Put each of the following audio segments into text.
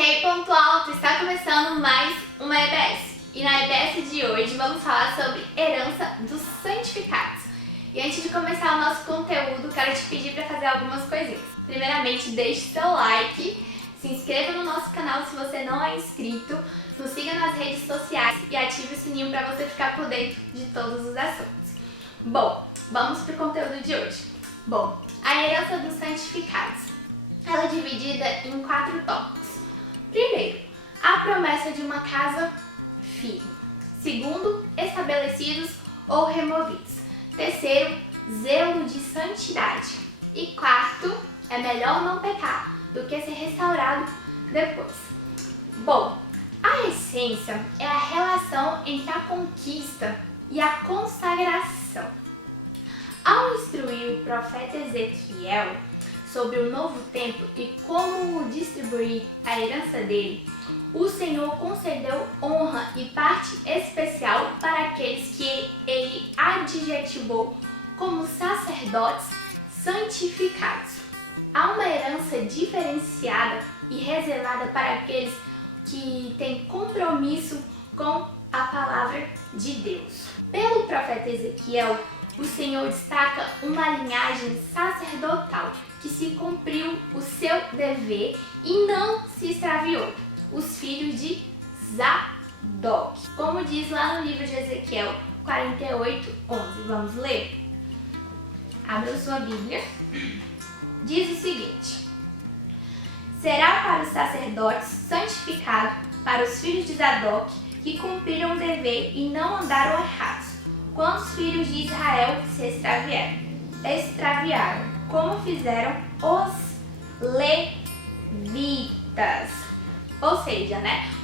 Hey ponto alto, está começando mais uma EBS. E na EBS de hoje vamos falar sobre herança dos santificados. E antes de começar o nosso conteúdo, quero te pedir para fazer algumas coisinhas. Primeiramente, deixe seu like, se inscreva no nosso canal se você não é inscrito, nos siga nas redes sociais e ative o sininho para você ficar por dentro de todos os assuntos. Bom, vamos para o conteúdo de hoje. Bom, a herança dos santificados. Ela é dividida em 4 tópicos. Primeiro, a promessa de uma casa firme. Segundo, estabelecidos ou removidos. Terceiro, zelo de santidade. E quarto, é melhor não pecar do que ser restaurado depois. Bom, a essência é a relação entre a conquista e a consagração. Ao instruir o profeta Ezequiel sobre o novo templo e como distribuir a herança dele, o Senhor concedeu honra e parte especial para aqueles que ele adjetivou como sacerdotes santificados. Há uma herança diferenciada e reservada para aqueles que têm compromisso com a palavra de Deus. Pelo profeta Ezequiel, o Senhor destaca uma linhagem sacerdotal que se cumpriu o seu dever e não se extraviou, os filhos de Zadok. Como diz lá no livro de Ezequiel 48:11. Vamos ler? Abra sua Bíblia. Diz o seguinte: será para os sacerdotes santificado, para os filhos de Zadok, que cumpriram o dever e não andaram errados, quando os filhos de Israel se extraviaram, como fizeram os levitas. Ou seja,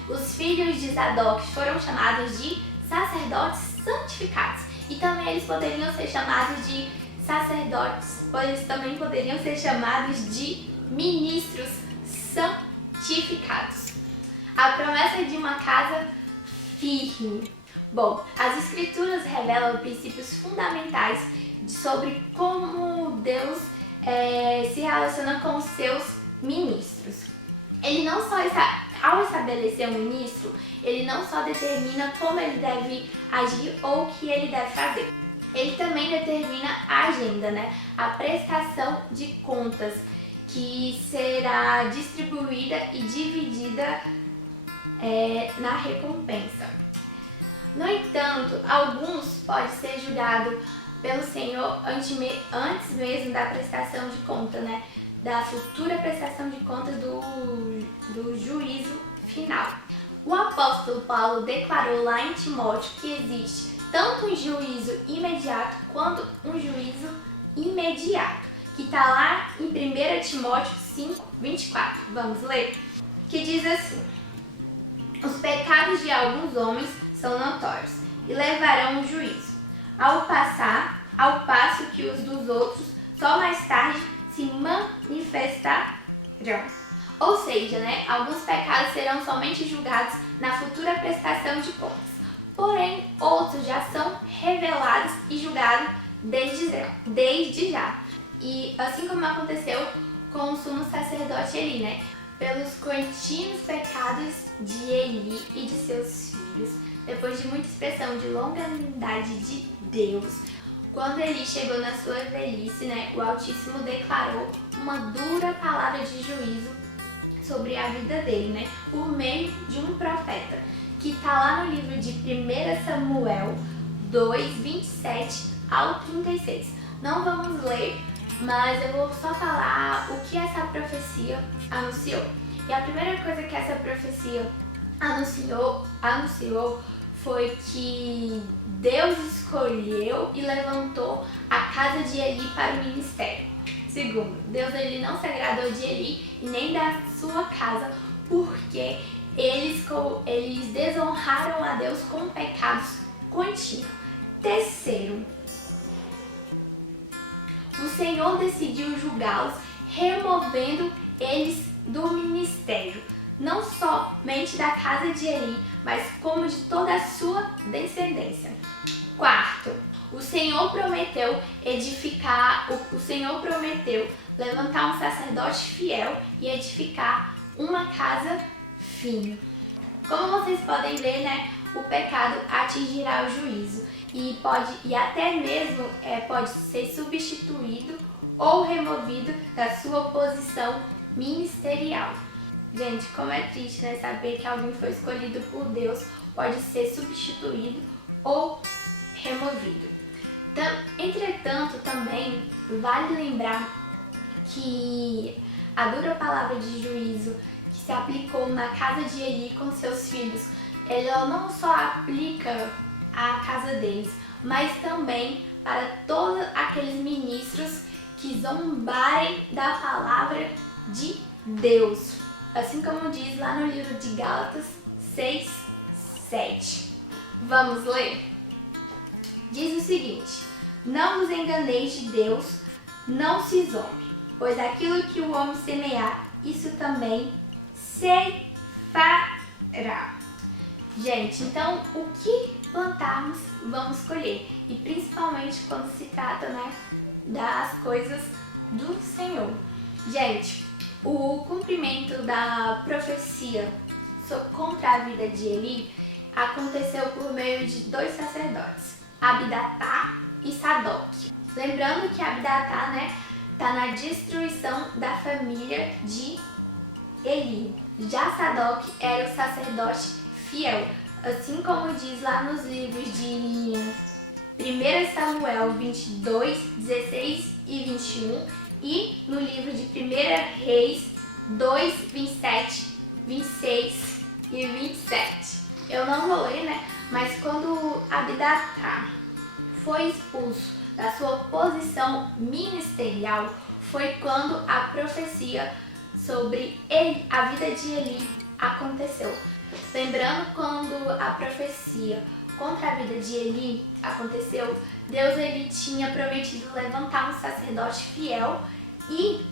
os filhos de Zadok foram chamados de sacerdotes santificados. E também eles poderiam ser chamados de sacerdotes, eles também poderiam ser chamados de ministros santificados. A promessa de uma casa firme. Bom, as escrituras revelam princípios fundamentais sobre como Deus se relaciona com os seus ministros. Ele não só ao estabelecer um ministro, ele não só determina como ele deve agir ou o que ele deve fazer. Ele também determina a agenda, a prestação de contas, que será distribuída e dividida na recompensa. No entanto, alguns podem ser julgados pelo Senhor antes mesmo da prestação de conta, da futura prestação de contas do juízo final. O apóstolo Paulo declarou lá em Timóteo que existe tanto um juízo imediato quanto um juízo imediato, que está lá em 1 Timóteo 5:24. Vamos ler? Que diz assim: os pecados de alguns homens são notórios e levarão o juízo, ao passo que os dos outros só mais tarde se manifestarão. Ou seja, alguns pecados serão somente julgados na futura prestação de contas, porém outros já são revelados e julgados desde já. E assim como aconteceu com o sumo sacerdote Eli, pelos contínuos pecados de Eli e de seus filhos, depois de muita expressão de longanimidade de Deus, quando Eli chegou na sua velhice, o Altíssimo declarou uma dura palavra de juízo sobre a vida dele, por meio de um profeta, que está lá no livro de 1 Samuel 2:27 ao 36. Não vamos ler, mas eu vou só falar o que essa profecia anunciou. E a primeira coisa que essa profecia anunciou foi que Deus escolheu e levantou a casa de Eli para o ministério. Segundo, Deus ele não se agradou de Eli e nem da sua casa, porque eles desonraram a Deus com pecados contínuos. Terceiro, o Senhor decidiu julgá-los, removendo eles do ministério, não somente da casa de Eli, mas como de toda a sua descendência. Quarto, o Senhor prometeu levantar um sacerdote fiel e edificar uma casa fim. Como vocês podem ver, né, o pecado atingirá o juízo e até mesmo pode ser substituído ou removido da sua posição ministerial. Gente, como é triste, né, saber que alguém foi escolhido por Deus pode ser substituído ou removido. Entretanto, também vale lembrar que a dura palavra de juízo que se aplicou na casa de Eli com seus filhos, ela não só aplica à casa deles, mas também para todos aqueles ministros que zombarem da palavra de Deus. Assim como diz lá no livro de Gálatas 6:7. Vamos ler? Diz o seguinte: não vos enganeis de Deus, não se zombe, pois aquilo que o homem semear, isso também se fará. Gente, então o que plantarmos, vamos colher. E principalmente quando se trata, né, das coisas do Senhor. Gente, o cumprimento da profecia contra a vida de Eli aconteceu por meio de dois sacerdotes, Abiatar e Sadoc. Lembrando que Abiatar, né, está na destruição da família de Eli. Já Sadoc era o sacerdote fiel, assim como diz lá nos livros de 1 Samuel 22, 16 e 21 e no livro de 1 Reis 2, 27, 26 e 27. Eu não vou ler, né? Mas quando Abiatar foi expulso da sua posição ministerial, foi quando a profecia sobre a vida de Eli aconteceu. Lembrando, quando a profecia contra a vida de Eli aconteceu, Deus ele tinha prometido levantar um sacerdote fiel e,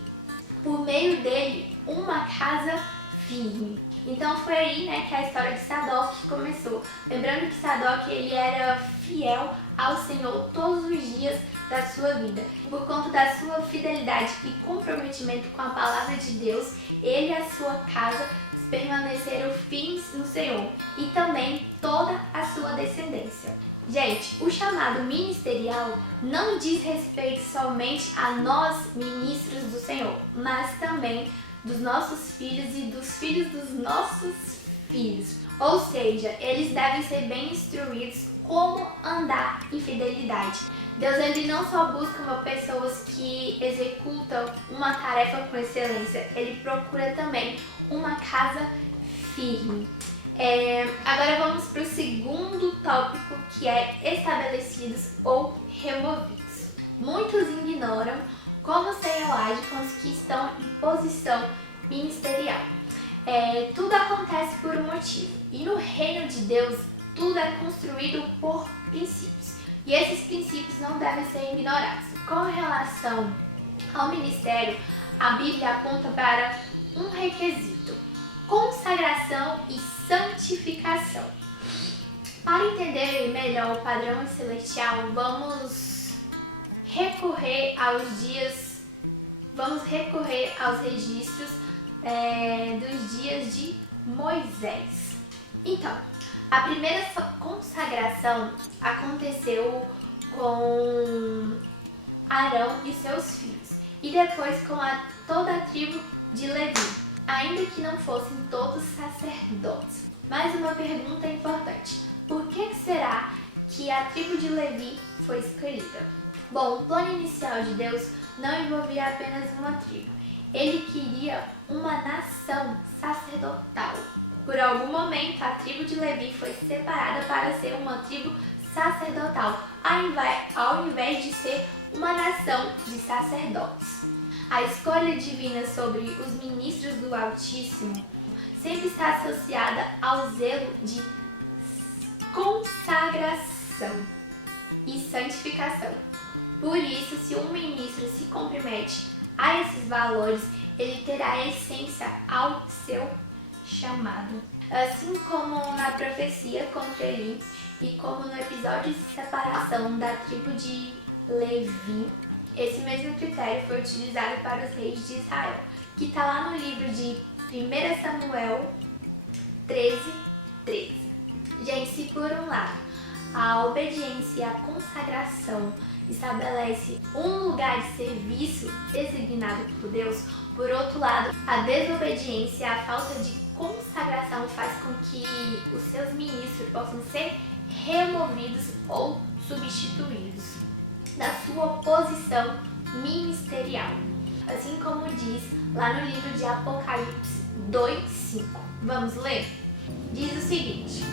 por meio dele, uma casa firme. Então foi aí, né, que a história de Sadoc começou. Lembrando que Sadoc ele era fiel ao Senhor todos os dias da sua vida. Por conta da sua fidelidade e comprometimento com a palavra de Deus, ele e a sua casa permaneceram firmes no Senhor e também toda a sua descendência. Gente, o chamado ministerial não diz respeito somente a nós, ministros do Senhor, mas também dos nossos filhos e dos filhos dos nossos filhos. Ou seja, eles devem ser bem instruídos como andar em fidelidade. Deus ele não só busca pessoas que executam uma tarefa com excelência, ele procura também uma casa firme. Agora vamos para o segundo tópico, que é estabelecidos ou removidos. Muitos ignoram como o Senhor age com os que estão em posição ministerial. Tudo acontece por um motivo, e no reino de Deus tudo é construído por princípios, e esses princípios não devem ser ignorados. Com relação ao ministério, a Bíblia aponta para um requisito: consagração e santificação. Para entender melhor o padrão celestial, vamos recorrer aos registros dos dias de Moisés. Então, a primeira consagração aconteceu com Arão e seus filhos, e depois com toda a tribo de Levi, ainda que não fossem todos sacerdotes. Mais uma pergunta importante: por que será que a tribo de Levi foi escolhida? Bom, o plano inicial de Deus não envolvia apenas uma tribo. Ele queria uma nação sacerdotal. Por algum momento, a tribo de Levi foi separada para ser uma tribo sacerdotal, ao invés de ser uma nação de sacerdotes. A escolha divina sobre os ministros do Altíssimo sempre está associada ao zelo de consagração e santificação. Por isso, se um ministro se compromete a esses valores, ele terá a essência ao seu chamado. Assim como na profecia contra Eli e como no episódio de separação da tribo de Levi, esse mesmo critério foi utilizado para os reis de Israel, que está lá no livro de 1 Samuel 13:13. Gente, se por um lado a obediência e a consagração estabelece um lugar de serviço designado por Deus, por outro lado, a desobediência e a falta de consagração faz com que os seus ministros possam ser removidos ou substituídos da sua posição ministerial. Assim como diz lá no livro de Apocalipse 2:5. Vamos ler? Diz o seguinte: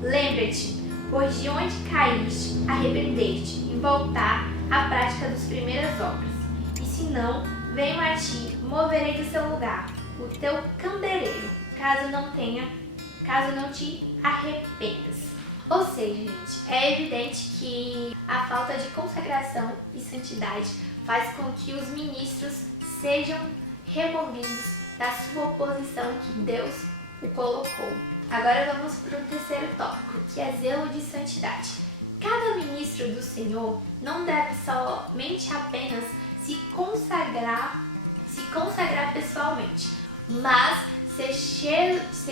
lembra-te, pois de onde caíste, arrepender-te e voltar à prática das primeiras obras. E se não, venho a ti, moverei do seu lugar o teu candeeiro, caso não te arrependas. Ou seja, gente, é evidente que a falta de consagração e santidade faz com que os ministros sejam removidos da sua posição que Deus o colocou. Agora vamos para o terceiro tópico, que é zelo de santidade. Cada ministro do Senhor não deve somente apenas se consagrar pessoalmente, mas ser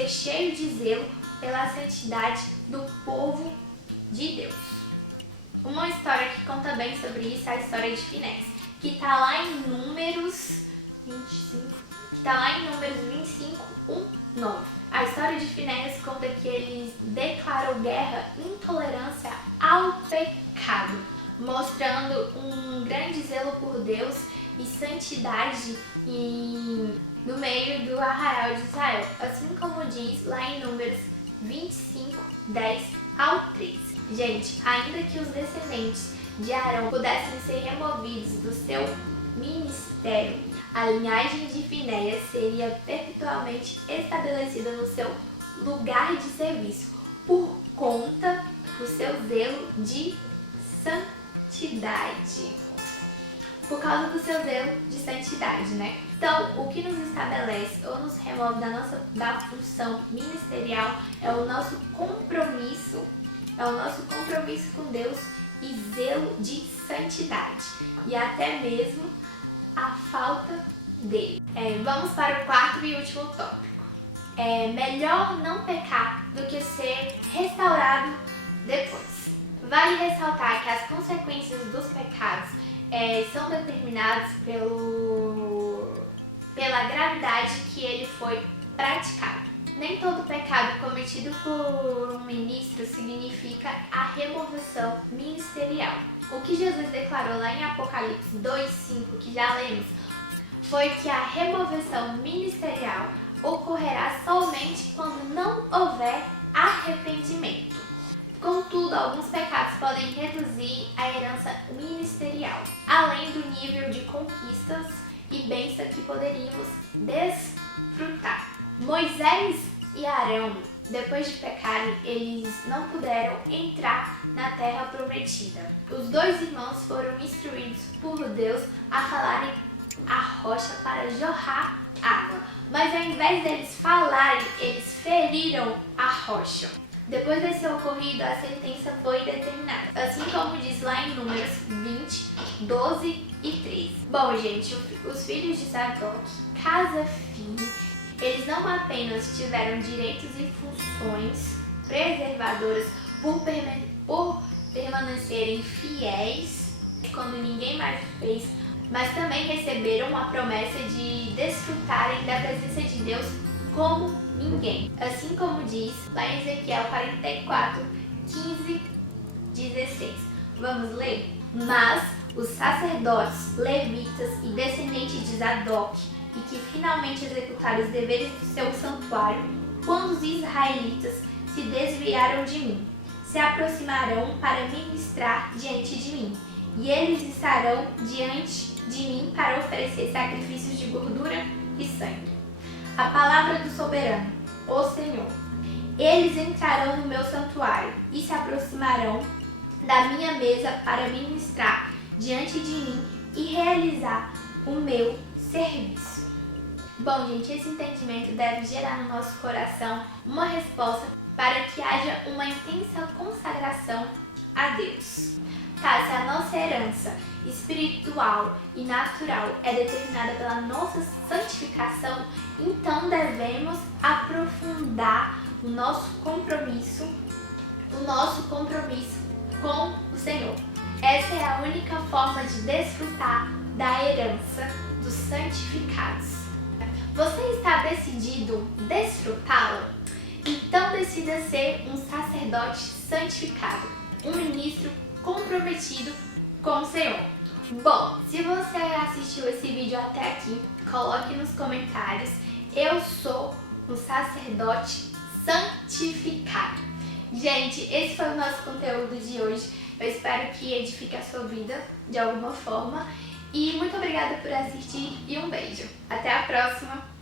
cheio de zelo pela santidade do povo de Deus. Uma história que conta bem sobre isso é a história de Finéias, que está lá em Números 25:1-9. A história de Finéias conta que ele declarou guerra e intolerância ao pecado, mostrando um grande zelo por Deus e santidade no meio do arraial de Israel, assim como diz lá em Números 25:10-13. Gente, ainda que os descendentes de Arão pudessem ser removidos do seu ministério, a linhagem de Finéias seria perpetuamente estabelecida no seu lugar de serviço por conta do seu zelo de santidade. Por causa do seu zelo de santidade, né? Então, o que nos estabelece ou nos remove da função ministerial é o nosso compromisso com Deus e zelo de santidade, e até mesmo a falta dele. Vamos para o quarto e último tópico. É melhor não pecar do que ser restaurado depois. Vale ressaltar que as consequências dos pecados são determinadas pela gravidade que ele foi praticado. Nem todo pecado cometido por um ministro significa a remoção ministerial. O que Jesus declarou lá em Apocalipse 2:5, que já lemos, foi que a remoção ministerial ocorrerá somente quando não houver arrependimento. Contudo, alguns pecados podem reduzir a herança ministerial, além do nível de conquistas e bênção que poderíamos desfrutar. Moisés e Arão, depois de pecarem, eles não puderam entrar na terra prometida. Os dois irmãos foram instruídos por Deus a falarem a rocha para jorrar água, mas ao invés deles falarem, eles feriram a rocha. Depois desse ocorrido, a sentença foi determinada, assim como diz lá em Números 20:12-13. Bom, gente, os filhos de Zadok, casa firme, eles não apenas tiveram direitos e funções preservadoras por permanecerem fiéis quando ninguém mais fez, mas também receberam a promessa de desfrutarem da presença de Deus como ninguém. Assim como diz lá em Ezequiel 44:15-16. Vamos ler? Mas os sacerdotes, levitas e descendentes de Zadok, e que finalmente executaram os deveres do seu santuário, quando os israelitas se desviaram de mim, se aproximarão para ministrar diante de mim, e eles estarão diante de mim para oferecer sacrifícios de gordura e sangue. A palavra do soberano, o Senhor. Eles entrarão no meu santuário e se aproximarão da minha mesa para ministrar diante de mim e realizar o meu serviço. Bom, gente, esse entendimento deve gerar no nosso coração uma resposta para que haja uma intensa consagração a Deus. Tá, se a nossa herança espiritual e natural é determinada pela nossa santificação, então devemos aprofundar o nosso compromisso com o Senhor. Essa é a única forma de desfrutar da herança dos santificados. Você está decidido desfrutá-la? Então decida ser um sacerdote santificado, um ministro comprometido com o Senhor. Bom, se você assistiu esse vídeo até aqui, coloque nos comentários: eu sou um sacerdote santificado. Gente, esse foi o nosso conteúdo de hoje. Eu espero que edifique a sua vida de alguma forma. E muito obrigada por assistir e um beijo. Até a próxima!